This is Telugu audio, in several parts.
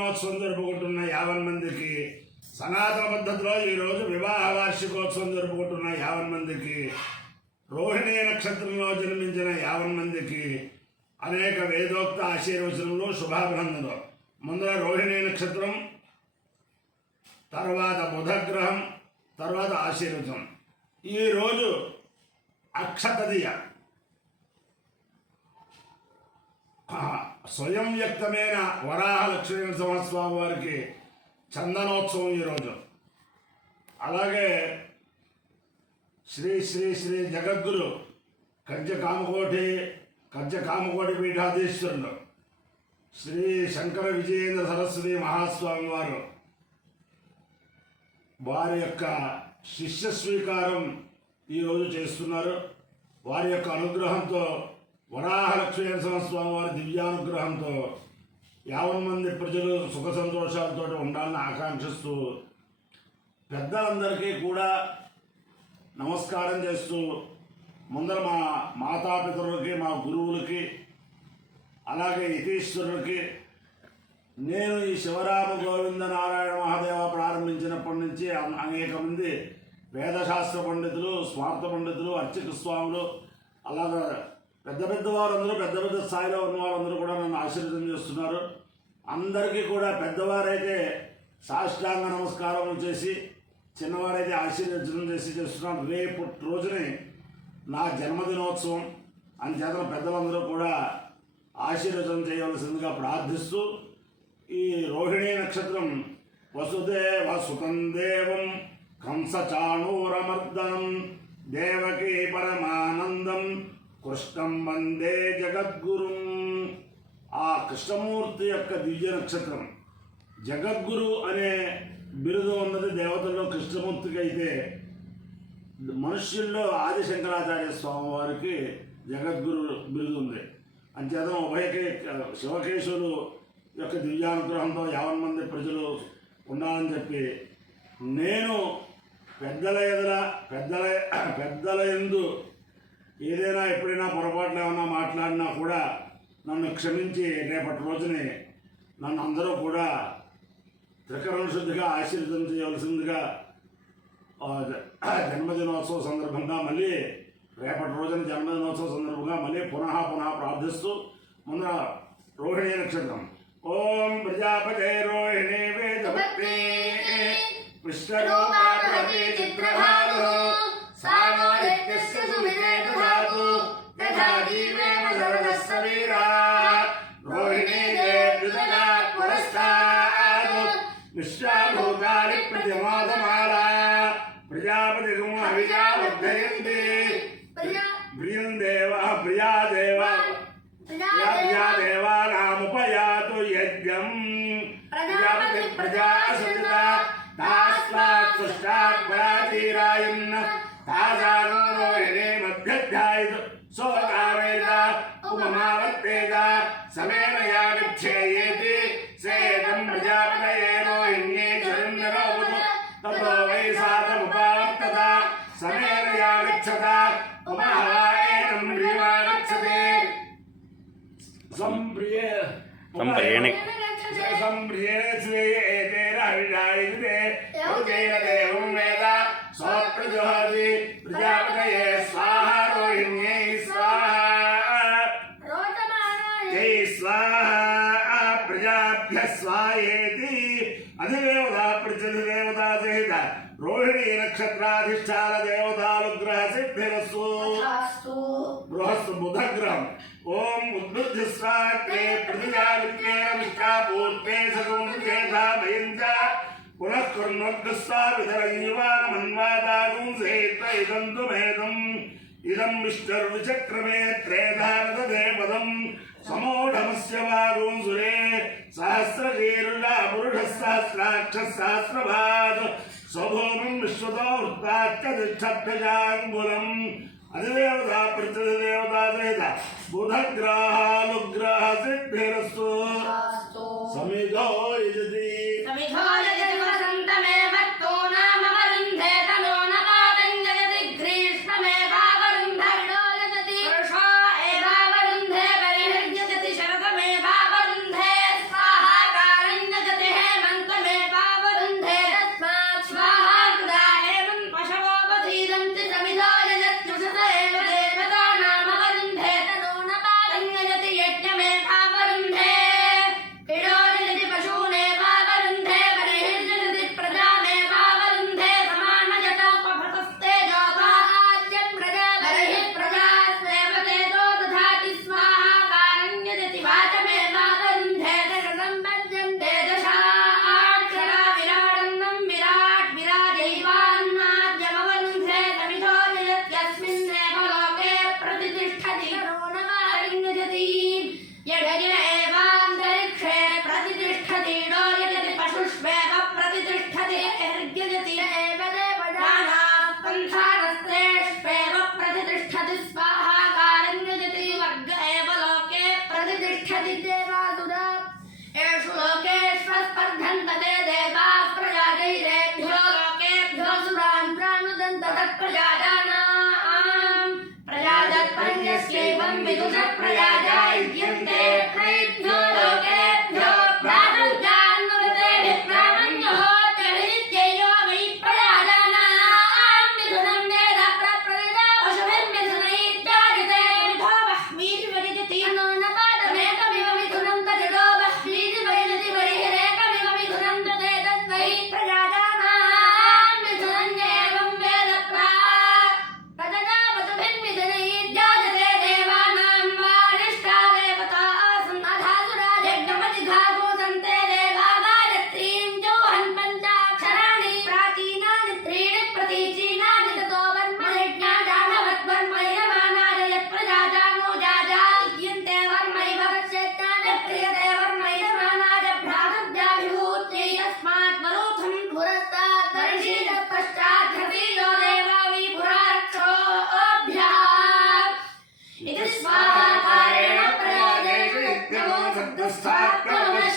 జన్మదినోత్సవం జరుపుకుంటున్న 50 మందికి, సనాతన పద్ధతిలో ఈరోజు వివాహ వార్షికోత్సవం జరుపుకుంటున్న 50 మందికి, రోహిణీ నక్షత్రంలో జన్మించిన 50 మందికి అనేక వేదోక్త ఆశీర్వచనలు, శుభాభినందనలు. ముందర రోహిణీ నక్షత్రం, తర్వాత బుధగ్రహం, తర్వాత ఆశీర్వచనం. ఈరోజు అక్షతదియ స్వయం వ్యక్తమైన వరాహ లక్ష్మీ నరసింహస్వామి వారికి చందనోత్సవం ఈరోజు. అలాగే శ్రీ శ్రీ శ్రీ జగద్గురు కంచె కామకోటి పీఠాధీశ్వరులు శ్రీ శంకర విజయేంద్ర సరస్వతి మహాస్వామి వారి యొక్క శిష్య స్వీకారం ఈరోజు చేస్తున్నారు. వారి యొక్క అనుగ్రహంతో, వరాహ లక్ష్మీ నరసింహస్వామి వారి దివ్యానుగ్రహంతో 50 మంది ప్రజలు సుఖ సంతోషాలతో ఉండాలని ఆకాంక్షిస్తూ పెద్దలందరికీ కూడా నమస్కారం చేస్తూ, ముందర మా మాతాపితరులకి, మా గురువులకి, అలాగే యతీశ్వరులకి, నేను ఈ శివరామ గోవింద నారాయణ మహాదేవ ప్రారంభించినప్పటి నుంచి అనేక మంది వేదశాస్త్ర పండితులు, స్వార్థ పండితులు, అర్చక స్వాములు, అలాగే పెద్ద పెద్ద వారందరూ, పెద్ద పెద్ద స్థాయిలో ఉన్న వారందరూ కూడా నన్ను ఆశీర్వదం చేస్తున్నారు. అందరికీ కూడా పెద్దవారైతే సాష్టాంగ నమస్కారములు చేసి, చిన్నవారైతే ఆశీర్వచనం చేసి చేస్తున్నాను. రేపు రోజునే నా జన్మదినోత్సవం అంచేత పెద్దలందరూ కూడా ఆశీర్వచనం చేయవలసిందిగా ప్రార్థిస్తూ, ఈ రోహిణీ నక్షత్రం వసుదేవ సుతం దేవం కంసచాణూరమర్దనం దేవకీ పరమానందం కృష్ణం వందే జగద్గురుం. ఆ కృష్ణమూర్తి యొక్క దివ్య నక్షత్రం. జగద్గురు అనే బిరుదు ఉన్నది దేవతల్లో కృష్ణమూర్తికి అయితే, మనుష్యుల్లో ఆదిశంకరాచార్య స్వామి వారికి జగద్గురు బిరుదు ఉంది. అంచేత శివకేశవులు యొక్క దివ్యానుగ్రహంతో 50 మంది ప్రజలు ఉండాలని చెప్పి, నేను పెద్దల యందు ఏదైనా ఎప్పుడైనా పొరపాట్లు ఏమన్నా మాట్లాడినా కూడా నన్ను క్షమించి రేపటి రోజుని నన్ను అందరూ కూడా త్రికరణ శుద్ధిగా ఆశీర్వదం చేయవలసిందిగా జన్మదినోత్సవ సందర్భంగా మళ్ళీ రేపటి రోజున జన్మదినోత్సవ సందర్భంగా మళ్ళీ పునః ప్రార్థిస్తూ, ముందర రోహిణీ నక్షత్రం. ఓం ప్రజాపతే రోహిణీ వేదవత్తే విశ్వరూపాపతి చిత్రధారు సామాదిత్యస్య సుమితే దదాతు తథా జీవేమ సర్వస్య వీరా రోహిణీ దేవ్యుదగాత్ పురస్తాద్ విశ్వభూతాని ప్రతిమోదమాలా ప్రజాపతిగుం హవిషా వర్ధయంతి ప్రియా దేవానాముపయాతు యజ్ఞం ప్రజాపతి ప్రజాసుత తాస్మాత్ సృష్టాత్ పరాధీరాయన్న తాజానో రోహిణీ మధ్యధ్యాయతు సోకావేద ఉపమావర్తేద సమేన యాగచ్ఛేయేతి సేతం ప్రజాపతయే రోహిణ్యే చరుణ్యరోపుతు తతో వై సాతముపావర్తత సమేన యాగచ్చత ఉపహవాయేనం ప్రియమాగచ్చతే సంప్రియేణ శ్రేయేతేన హవిషాయితే యౌతేన దేవం వేద సోప్రజోహతి ప్రజాపతయే స్వాహా రోహిణ్యై స్వాహా జై స్వాహా ప్రజాభ్యః స్వాయేతి. అధిదేవతా ప్రతిదేవతా సహిత రోహిణీ నక్షత్రాధిష్టాన దేవతానుగ్రహ సిద్ధిరస్సు. బృహస్సు బుధగ్రహం. ఓం ఉద్బుద్ధిస్వాగ్రే ప్రతిజావిత్యేన విష్టాపూర్తే సగుంసేధామయంచ పునః కుర్మగ్స్వావిధరయ్యవానమన్వాదాగుంసేత్వ ఇదం తుమేదం ఇదం విష్ణుర్విచక్రమే త్రేధారదే పదం సమోఢమస్య వాగుంసురే సహస్రశీరుషా పురుషः సహస్రాక్షः సహస్రపాద్ స్వభూమిం విశ్వతో వృత్తాచ్చతిష్టధ్వజాంగులం. అధిదేవతా ప్రతిదేవతా సహిత బుధగ్రహానుగ్రహ సిద్ధిరస్సు. సమిధో యజతి శరతమే భావరుంధే స్వాహాకారం జగతి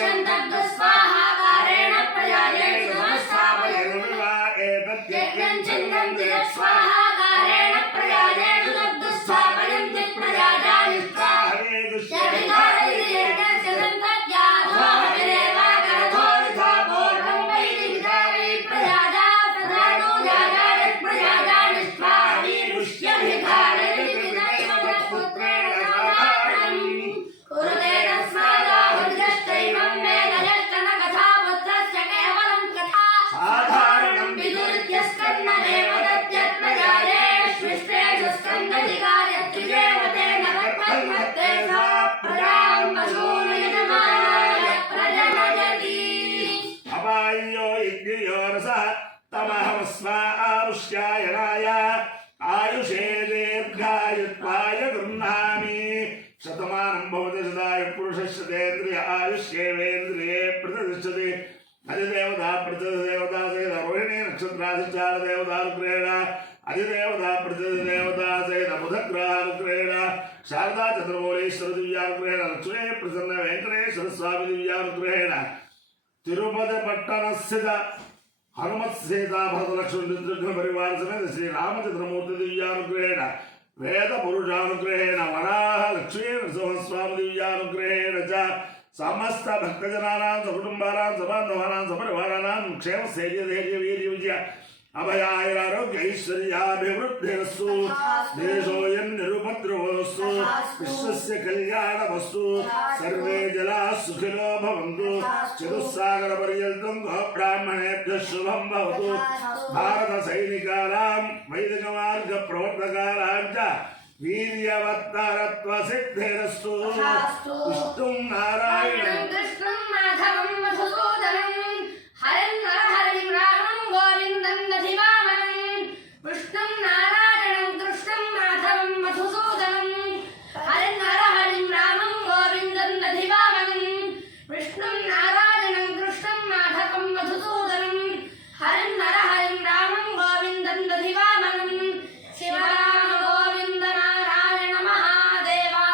स्वाहाकारेण प्रजायेषु नमस्तापयन् यज्ञं चिन्तन्ति यत् स्वाहाकारेण प्रजायेषु तद्दुःस्थापयन्ति प्रजायानिष्ठा यदिकारयति यज्ञस्य सन्तत्यासो हविरेवाकरथो यथा पूर्वं वैदिकता वै प्रजाया तथा नो जायाय प्रजायानिष्ठा हविरुष्यभिकारयति विनैव तत्पुत्रेण साधारणम् कुरुते तस्मादाहुर्यश्चैवं वेदयश्च न कथा पुत्रस्य केवलं कथा साधारणं विदुरित्यस्कन्नदेव दद्यत्प्रजायेष्विष्टेषु स्कन्दधिकार्यत्रिजेव तेन कल्पन्ते सा प्रजां पशून् यजमानाय प्रजनयति अपाय्यो यज्ञयोरसः तमहमस्मा आरुष्यायणाय आयुषे दीर्घायुत्वाय गृह्णामि शतमानं भवति सदाय पुरुषस्येन्द्रिय आयुष्येवेन्द्रिये प्रतिष्ठति अधिदेवता प्रतिदेवता सहित रोहिणी नक्षत्राधिचार देवतानुग्रहेण अधिदेवता प्रतिदेवता सहित बुधग्रहानुग्रहेण शारदा चंद्रमौलीश्वर दिव्यानुग्रहेण लक्ष्मी प्रसन्न वेंकटेश्वर स्वामी दिव्यानुग्रहेण तिरुपति पट्टणस्थित हनुमत्सेता भरतलक्ष्मण परिवार समेत श्री रामचंद्रमूर्ति दिव्यानुग्रहेण वेद पुरुषानुग्रहेण वराह लक्ष्मी नरसिंहस्वामी दिव्यानुग्रहेण च समस्त भक्तजनानां सकुटुंबानां सबान्धवानां सपरिवाराणां क्षेम स्थैर्य धैर्य वीर्य विजय अभयायुरारोग्य ऐश्वर्याभिवृद्धिरस्तु देशोऽयं निरुपद्रवस्तु विश्वस्य कल्याणमस्तु सर्वे जनाः सुखिनो भवन्तु चतुस्सागरपर्यन्तं गोब्राह्मणेभ्यः शुभं भवतु भारतसैनिकानां वैदिकमार्गप्रवर्तकानां च वीर्यवत्तरत्वसिद्धिरस्तु विष्णुं नारायणं कृष्णं माधवं मधुसूदनं हरं नरहरिं रामं गोविन्दं दधिवामनं विष्णुं नारायणं कृष्णं माधवं मधुसूदनं हरं नरहरिं रामं गोविन्दं दधिवामनं विष्णुं नारायणं कृष्णं माधवं मधुसूदनं हरं नरहरिं रामं गोविन्दं दधिवामनं शिवराम गोविन्द नारायण महादेवा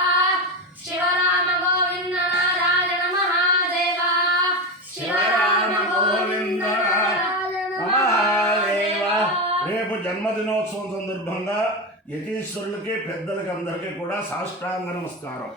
शिवराम गोविन्द नारायण महादेवा शिवराम गोविन्द नारायण महादेवा రేపు జన్మదినోత్సవం సందర్భంగా యతీశ్వరులకి పెద్దలకి అందరికీ కూడా సాష్టాంగ నమస్కారం.